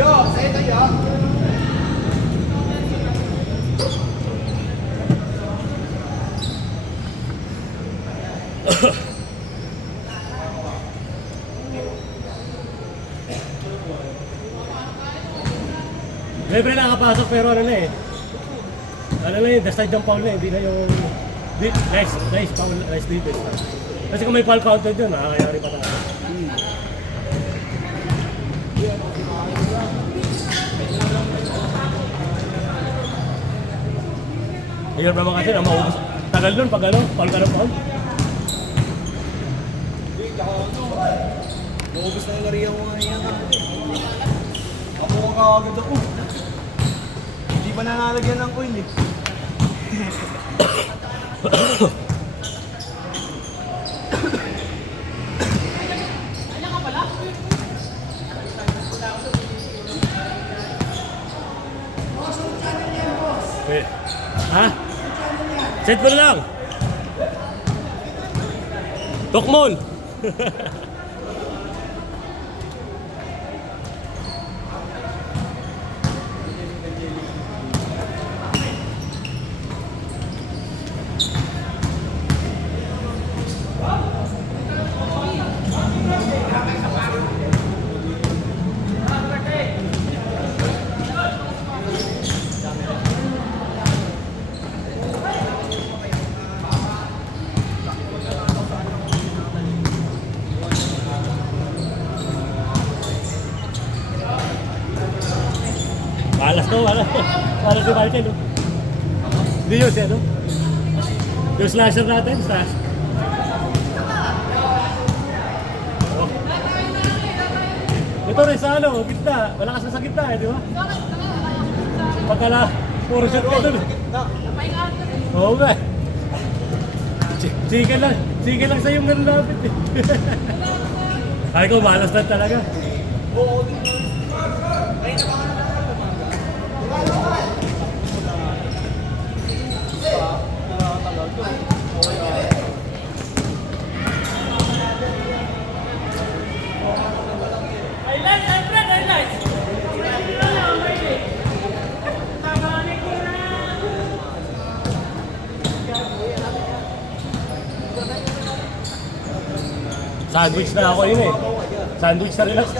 Yo, sa'yo tayo. Libre nakapasok pero ano na eh. Ano na yun, the side ng foul na eh, hindi na yung nice foul, nice defense. Kasi kung may foul counted yun, nakakayari pa tayo. Ayun naman kasi na maubos. Tagal nun pag ano, foul ka ng foul. Maubos na yung lariyan ko ngayon. Ako ang kagad ako. Hindi pa nanalagyan ng coin eh. Okay. Ha? Set mo na lang. Tokmol. Malas to, malas. Malas si Michael, no? Hindi yun siya, no? Yung slasher natin, slash. Oh. Ito rin sa ano, gitna. Malakas na sa gitna, eh, di ba? Pagkala, puro shot ka dun. Oo nga. Chicken lang sa yung nalapit, eh. Ay ko, malas na talaga. Sandwich na ako yun eh. Sandwich na rin ako.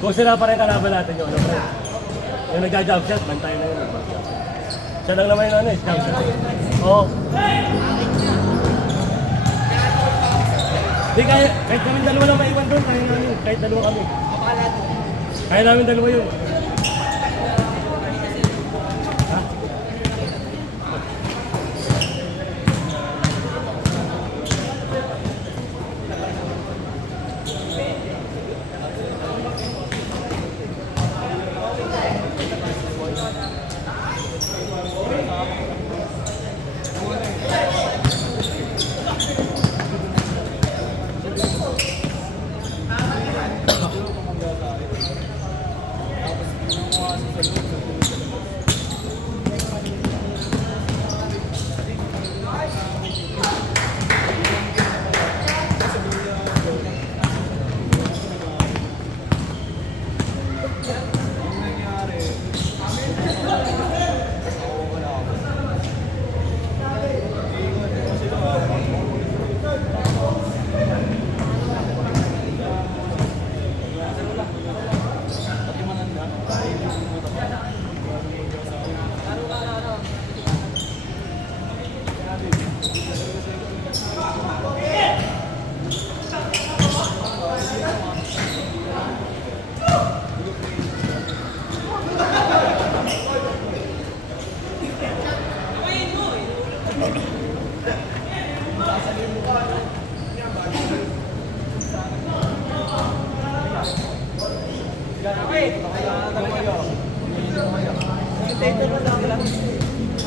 Kung sila pa rin kalaban natin yun, ano pa rin? Yung nagja-jump shot, bantay na yun. Siya lang naman yung ano eh, jump shot. Oo. Di kahit namin dalawa lang maiwan doon, kaya namin, kahit dalawa kami. Kaya namin dalawa yun. Ha?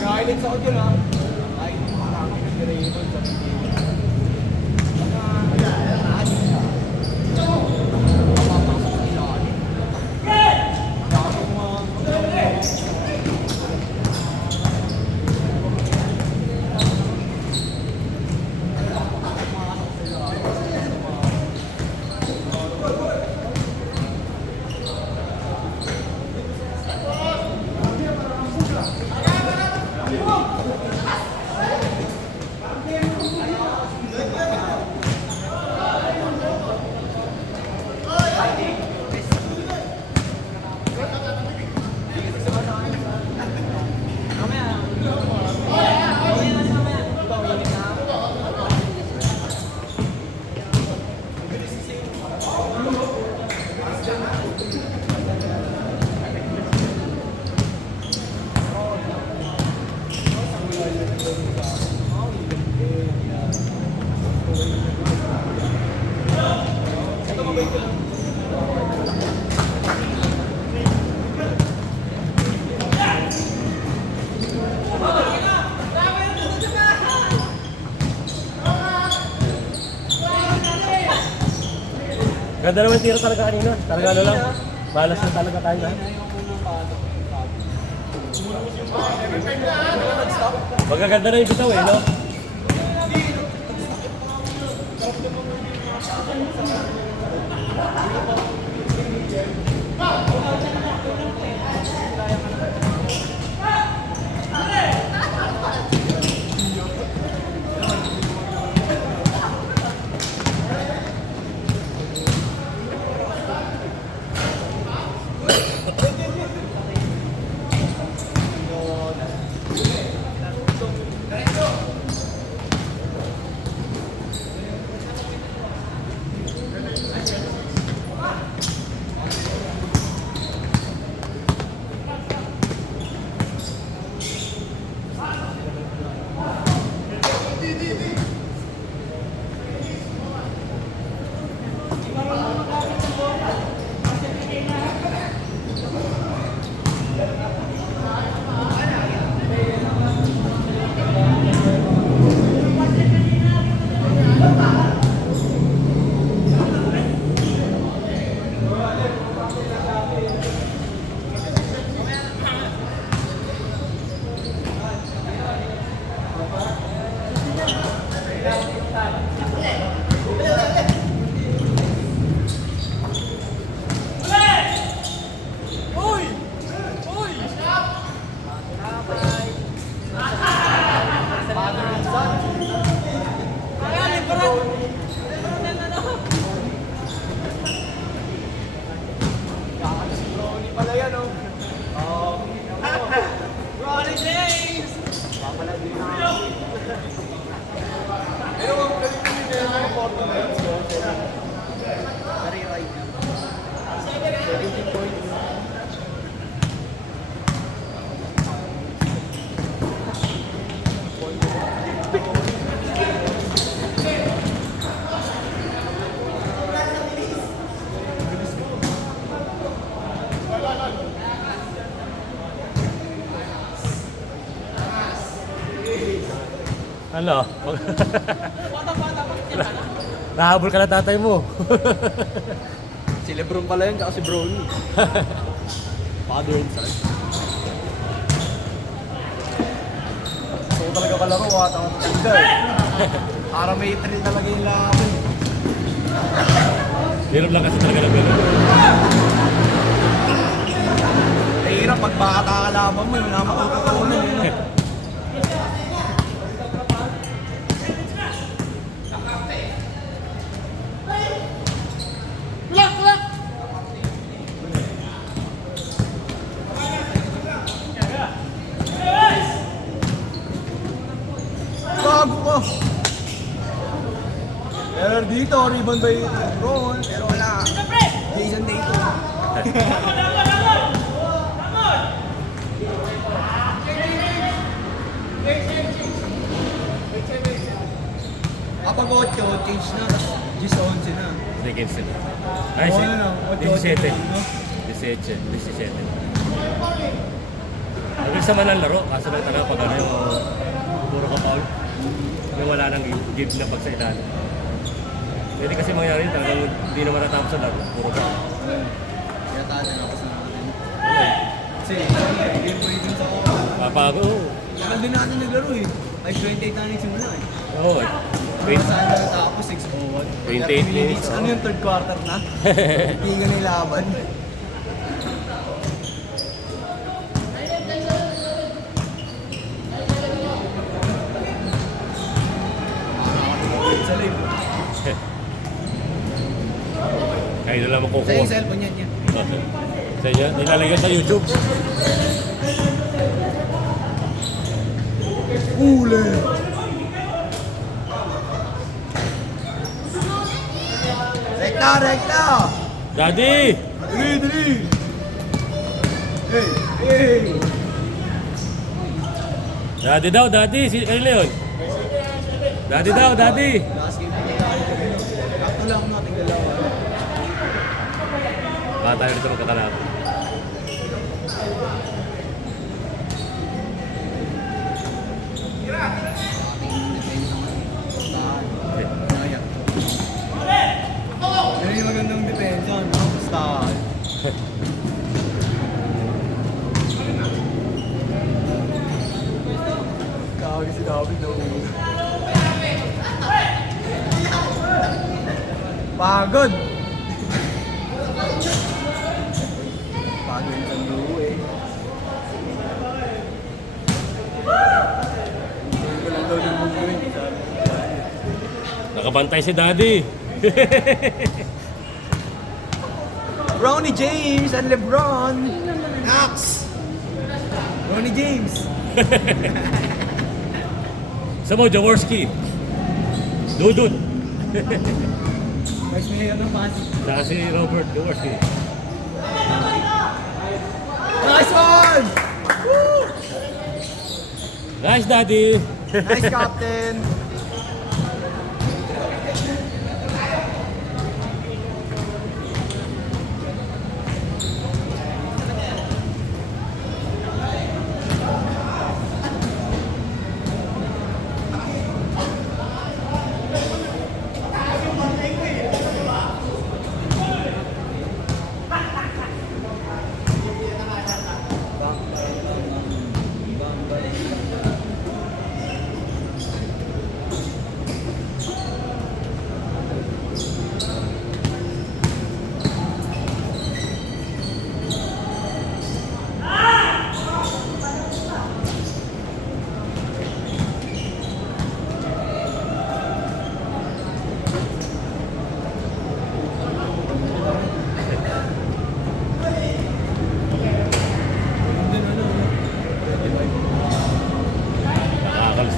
Highlights ako dyan ha. Ay, marami nag-rainbow sa Ganda naman tira talaga kanina. Talaga ano lang. Balas na talaga tayo lahat. Magaganda na yung bitaw eh, no? Ano? Nahabol ka na tatay mo. Si Lebron pala yun, tsaka si Brony. Father and son. So talaga kalaro, ang tanda eh. Para may 3 talaga yung laban. Hirap lang kasi talaga ng gano'n. Hirap pag bata kalaban mo, yun na matututunan yun. Bago ko! Pero dito, ribbon by Ron, pero wala. Jason dito. Kapag 8, change na. Just 11 na. Hindi, 15 na. Ay, Oo, ano, 17. 17, 17. Mabilis naman ang laro, kaso lang talaga pag ano yung puro ka foul. Yung wala nang give na pag sa ilalim. Pwede kasi mangyari yun, talagang hindi naman natapos sa laro, puro ka. Kaya tayo tapos na natin. Kasi, game po yun sa Papago, Tagal din natin naglaro eh. Ay, 28 na nagsimula eh. oo. Saan na natapos? 6-0-1. 28 minutes. Ano yung third quarter na? Higa na yung laban. Sa live. Kaya na lang Sa makukuha. yung cellphone yan yan. Sa inyo, nilalagyan sa YouTube. Ule! Rekta! Rekta! Daddy! Dali! Dali! Hey! Hey! Daddy daw, daddy! Ano yun? Daddy daw, daddy! Last game na tayo. Sakto lang natin dalawa. Baka tayo rito magkakalapit. Yan yung magandang Kagi si David na ulo. Pagod! Pagod yung sanduo eh. Hindi ko lang daw ng mundo eh. Nakabantay si Daddy. Ronnie James and LeBron! Knox! Ronnie James! Sa mo, Jaworski. Dudut. Vice Mayor ng Pasig. Saka si Robert Jaworski. Nice one! Woo! Nice, Daddy. Nice, Captain! Nakakalis.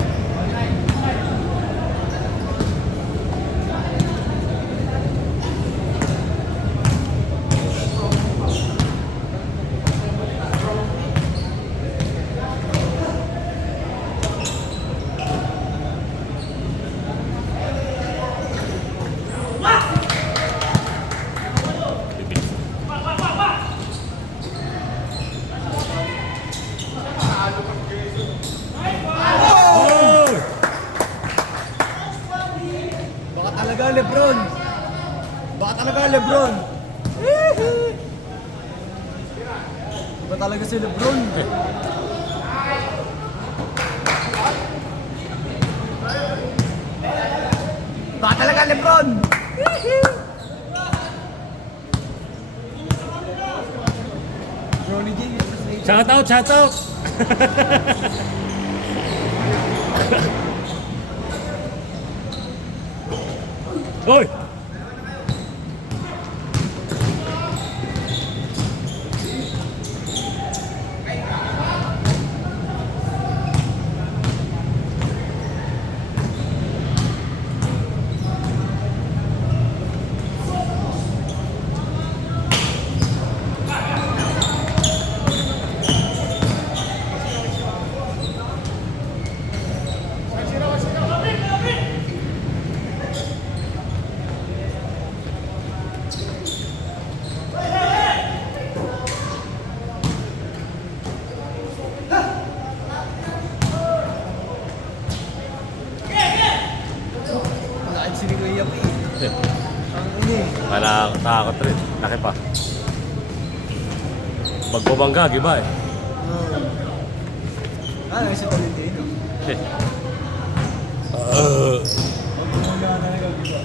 Oh! Baka talaga LeBron! Baka talaga LeBron! Baka talaga si LeBron! Baka talaga LeBron! Ronnie James. Shout out, shout out. Hoy! Malakad si Kuya P. Ang ini. Nakakatakot rin. Laki pa. Pag bumangga, giba eh. Ano si Tolentino? Bumangga talaga, di ba?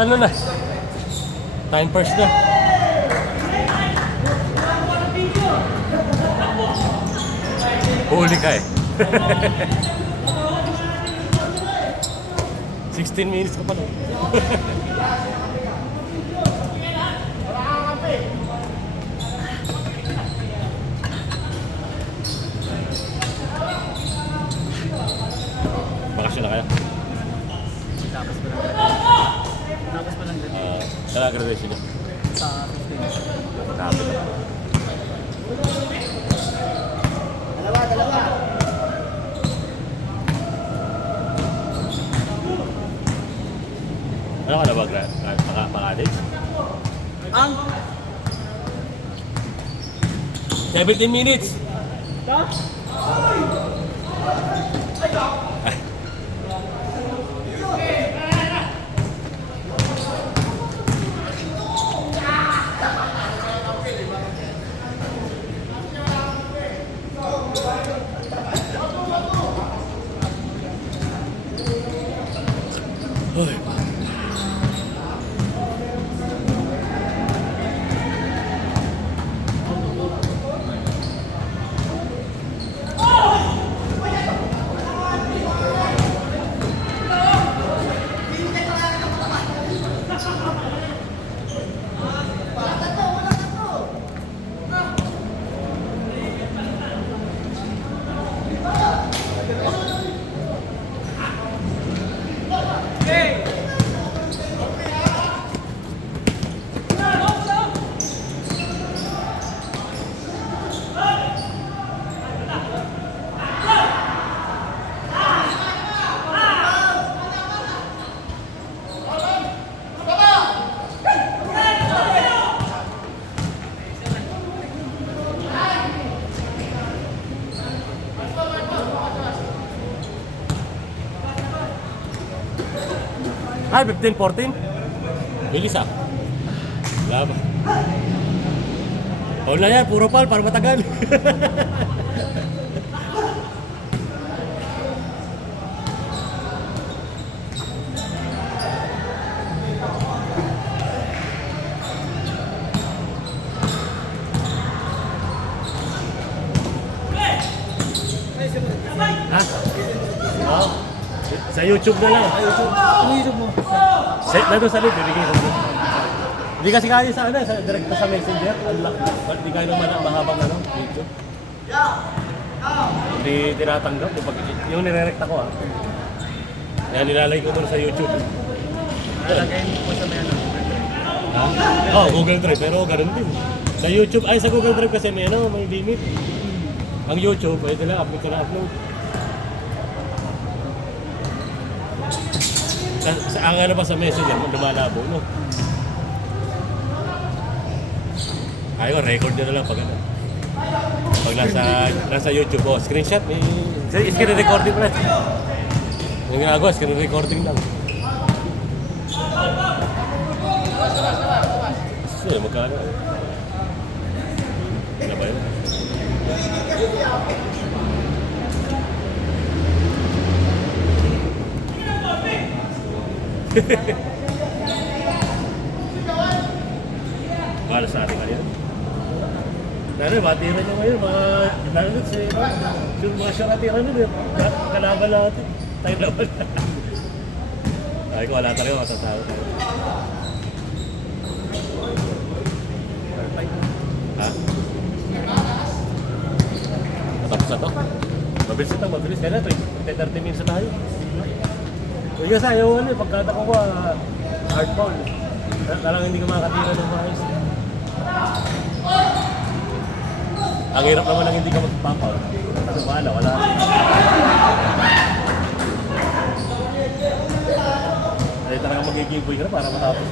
Ano na? Time first na. Huli ka eh. 16 minutes ka pa lang. Bakasyon na kaya? Tapos pa lang. Tapos pa lang din. Kailangan graduation niya. Sa 15. Kapit na. Dalawa. Ano ka na ba, Maka-college? Ang? 17 minutes! Ay. Ay, 15, 14? Bilis ah. Wala ba? Paul na yan, puro pal, para matagal. Ha? Oo. Sa YouTube na lang. Ano YouTube mo? Set na doon sa link, bibigay ko doon. Hindi kasi kaya sa direct sa messenger. Unlock. Hindi kaya naman ang mahabang video. Hindi tinatanggap. Yung nire-rect ako Kaya nilalay ko doon sa YouTube. Nalagay mo sa may ano. Ha? Oh, Google Drive. Pero ganun din. Sa YouTube, sa Google Drive kasi may limit. Ang YouTube, pwede lang, upload ka na upload. Ang ano pa sa messenger, lumalabo, no? Ayun, record nyo na lang pag ano. Pag nasa YouTube, screenshot, screen recording pa rin. Yung ginagawa, screen recording lang. So, magkano? Ano ba yun? Para sa ating kanina. Lalo, matira nyo ngayon, lalo mga siya nun, kalaban natin. Tayo laban na. Ay ko, wala talaga, matatawa tayo. Ha? Matapos na to? Mabilis ito, mabilis. Kaya na, 30 minutes na tayo. Kaya sa ayaw pagkata ko hard foul. Talagang hindi ka makakatira ng maayos. Ang hirap naman lang hindi ka magpapaw. Kasi wala. Ay talaga magiging boy ka na para matapos.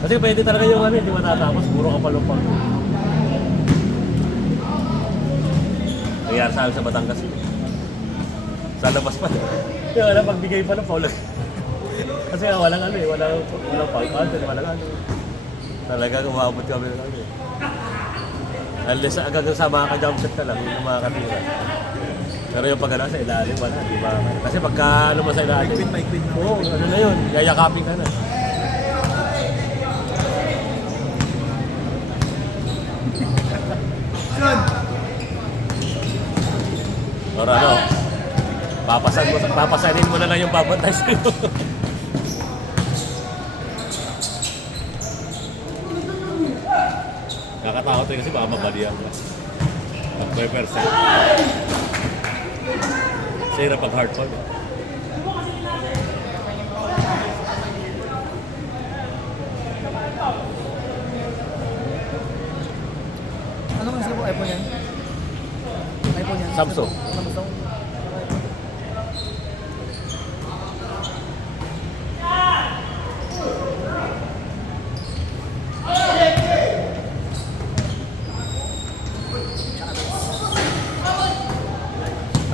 Kasi pwede talaga yung hindi matatapos. Puro kapal-upal. Nangyari sa akin sa Batangas. Sa labas pa. Yung pagbigay pa ng foul. Kasi walang foul. Walang Talaga umabot kami ng Unless agad sa mga ka-jump shot ka lang, yung mga katira. Pero yung pag sa ilalim, wala, di ba? Kasi pagka sa ilalim, Quit by quit na. oo, ano na yun, yayakapin ka na. Papasanin mo na lang yung babantay sa'yo. Nakatakot rin kasi baka mabalihan ka. Mag-5%. Kasi hirap pag hard fall. Ano mas po iPhone yan? iPhone yan? Samsung. Samsung.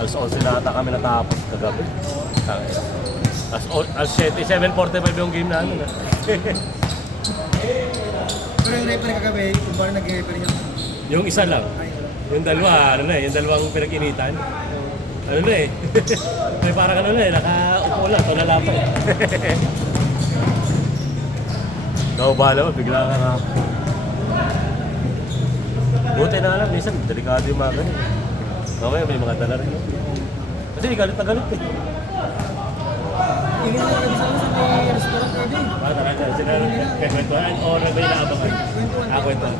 Alas 11 na ata kami natapos kagabi. Alas 7:45 yung game namin. Pero yung referee kagabi, kung paano nag-referee niya? Yung isa lang. Ay, wala. Yung dalawa, ano na eh, yung dalawang pinag-initan. Ano na eh. May parang ano na eh, nakaupo lang, tulala pa eh. Nakabala mo, bigla ka na. Buti na lang, minsan delikado yung mga ganun. Mamaya may mga dala rin. Kasi galit na galit eh. Hindi na lang sa may restaurant pwede. Talaga, sila kwentuhan o may naabangan. Kwentuhan.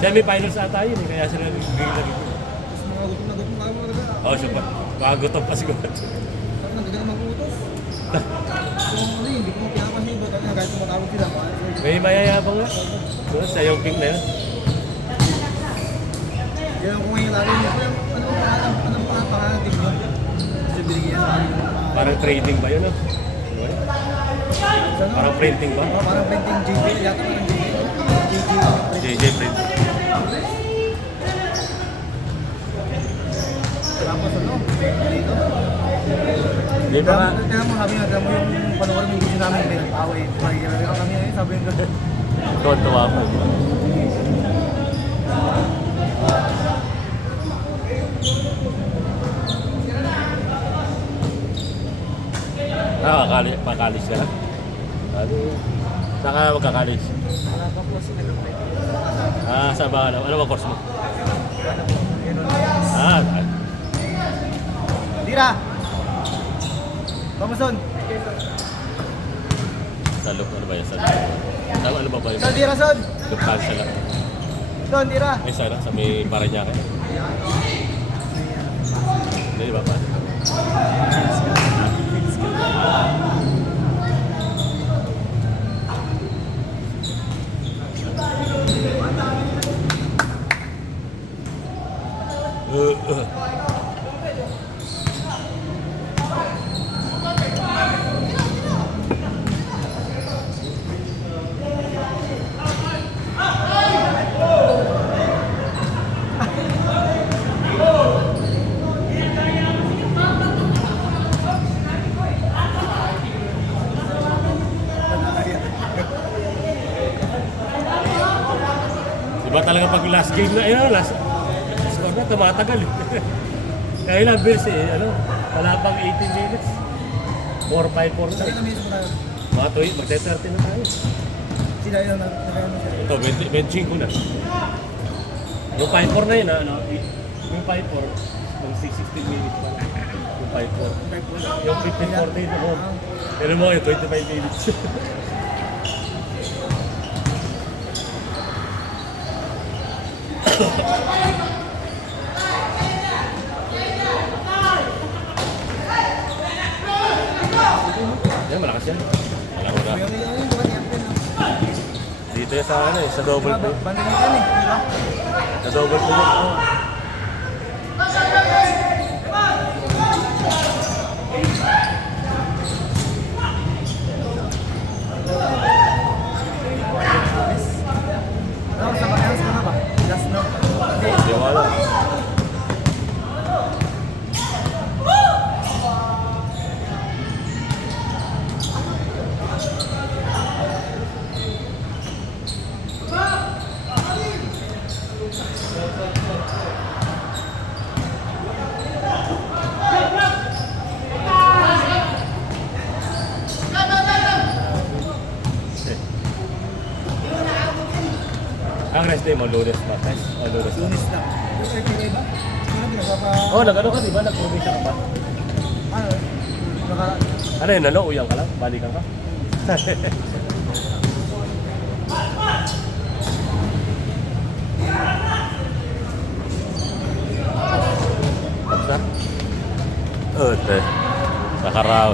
Semi-finals ata yun eh, kaya sila nagiging lagi. Tapos mga gutom na gutom kayo mga talaga. Oo, siya pa. Pakagutom pa siguro. Parang nagdagan na mag-utos. Kung ano hindi ko mapinapansin ba talaga kahit tumatawag sila. May mayayabang nga. Doon sa yung pink na yun. Yan ako ngayon lalo niyo. Anong pangalan team nyo? Kasi binigyan sa akin. Parang trading ba yun? No? Parang printing ba? Parang printing JJ. Yata parang JJ. JJ printing. Tapos ano? Dito. Di ba nga? Kaya mo sabi nga, kaya mo yung panoorin ng video namin, may nag-away. Pakikilala kami ngayon, sabi yung ganda. Tuwan-tuwa pa. Pakalis ka lang? Ano? Saan ka magkakalis? Wala pa po si Nagapay. Sa ba? Ano ba course mo? Ah, Dira! Pamason! sa loop, ano ba yan? Sa loop. Ano ba ba yun? Son, Dira, Son! Loop cancel lang. Son, Dira! May sana sa may Parañaque. Hindi ba pa? Diba talaga pag last game na, last score na, tumatagal eh. Kaya ilang beers eh, wala pang 18 minutes. 4-5-4 na Sabi eh. na mismo tayo. Mga tuwi, magte-30 na tayo. Sila yun, nagkano siya. Ito, benching ko na. Yung 5-4 na yun, yung 5-4, yung 16 minutes pa lang. Yung 5-4. Yung 15-4 na yun ako. Pero mo, yung 25 minutes. Yan, malakas yan. Alam mo na. Dito yan sa double play. Banding yan eh, di ba? Sa double play. Ano, sa Batangas ka na ba? Last no? Hindi wala. Ang rest day mo, Lourdes Martes. O Lourdes. Lunes na. Yung 30 ba? Ano Oh, nag-ano ka, di ba? Nag-probinsya ka pa? Ano? Ano yun, ano? Uyang ka lang? Balikan ka? Tapos na? Ute. Nakaraw.